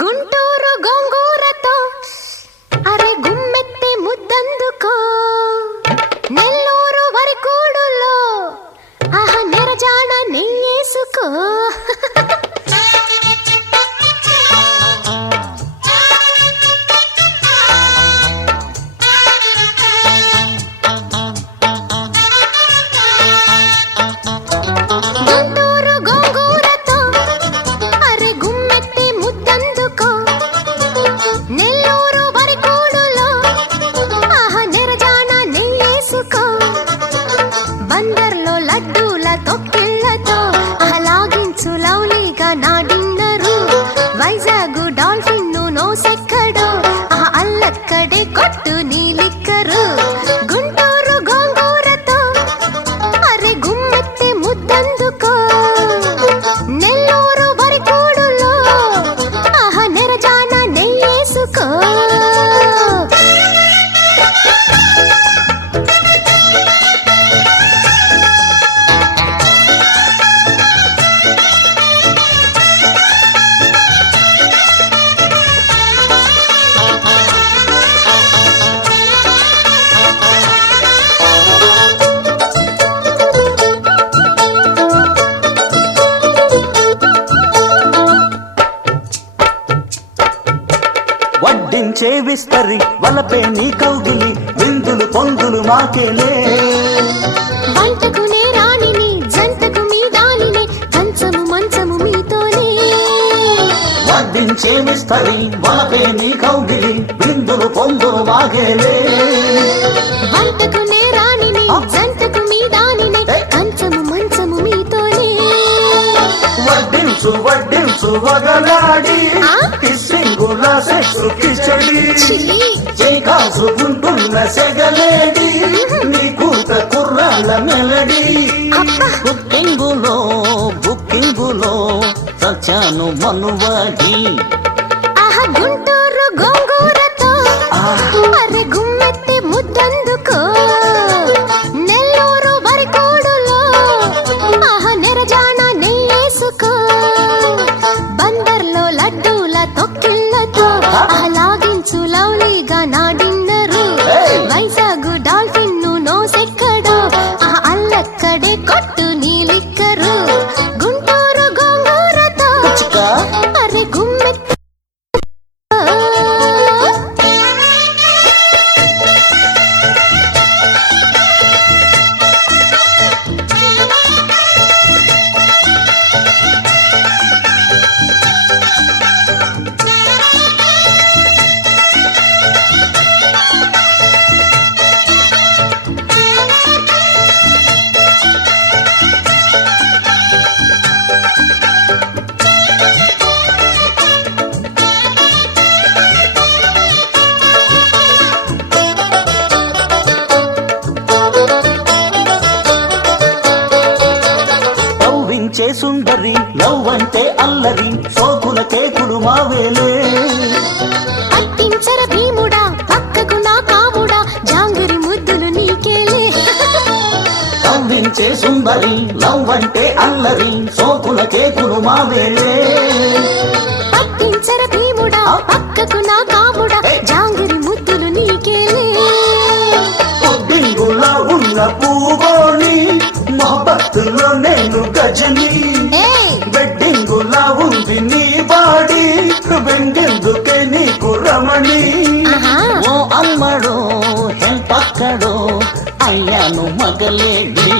గుంటూరు గోంగూరతో అరే గుమ్మెత్తి ముద్దందుకో, నెల్లూరు వరికోడులో ఆహా నెరజాన నెయ్యేసుకో. గుంటూరు గోంగూరతో అరే గుమ్మెత్తి ముద్దందుకో, నెల్లూరు వరికోడులో ఆహా నెరజాన నెయ్యేసుకో. బందర్లో లడ్డూల తొక్కిళ్లతో ఆహ్లాగించు లవ్లీగా నా డిన్నరు. వైజాగ్ డాల్ఫిన్ నోసెక్కడో ఆహా అల్లక్కడే కొట్టు నీ లిక్కరు. గుంటూరు గోంగూరతో అరే గుమ్మెత్తి ముద్దందుకో, నెల్లూరు వరికోడులో ఆహా నెరజాన నెయ్యేసుకో. వడ్డించే విస్తరి వలపే నీ కౌగిలి, విందులు పొందులు మాకేలే. వంటకునే రాణిని జంటకు మీ దానిని, కంచము మంచము మీతోనే. వడ్డించే విస్తరి వలపే నీ కౌగిలి, విందులు పొందులు మాకేలే. వంటకునే రాణిని జంటకు మీ దానిని, కంచము మంచము మీతోనే. వడ్డించు వడ్డించు వగలాడి, కిస్సింగుల సెక్సు కిచడి, కాసుకుంటున్న సెగలేడి, నీ కూత కుర్రాళ్ళ మెలడి. బుక్కింగులో సత్యాను మనువాడి. ఆహా గుంటూరు గోంగూరతో అరే గుమ్మెత్తి ముద్దందుకో, నెల్లూరు వరికోడులో ఆహా నెరజాన నెయ్యేసుకో. బందర్లో లడ్డూల తొక్కిళ్లతో ఆహ్లాగించు లవ్లీగా నా డిన్నరు. వైజాగ్ డాల్ఫిన్ నోసెక్కడో ఆహా అల్లక్కడే కొట్టు నీ లిక్కరు. గుంటూరు గోంగూరతో అరే గుమ్మెత్తి నవ్వించే సుందరి నవ్వంటే అల్లరి, సోకుల కేకులు మావేలే. పట్టించర భీముడా పక్కకు నా కాముడా, జాంగిరి ముద్దులు నీకేలే. నవ్వించే సుందరి నవ్వంటే అల్లరి, సోకుల కేకులు మావేలే. పట్టించర భీముడా పక్కకు నా కాముడా, జాంగిరి ముద్దులు నీకేలే. పొద్దింగులా ఉన్న పూగోని, మొహబ్బత్తులో నేను గజని. వెడ్డింగులా ఉంది నీ బాడీ, వెంగెందుకే నీకు రమణి. ఓ అమ్మడో హెల్పక్కడో అయ్యాను మగలేడి.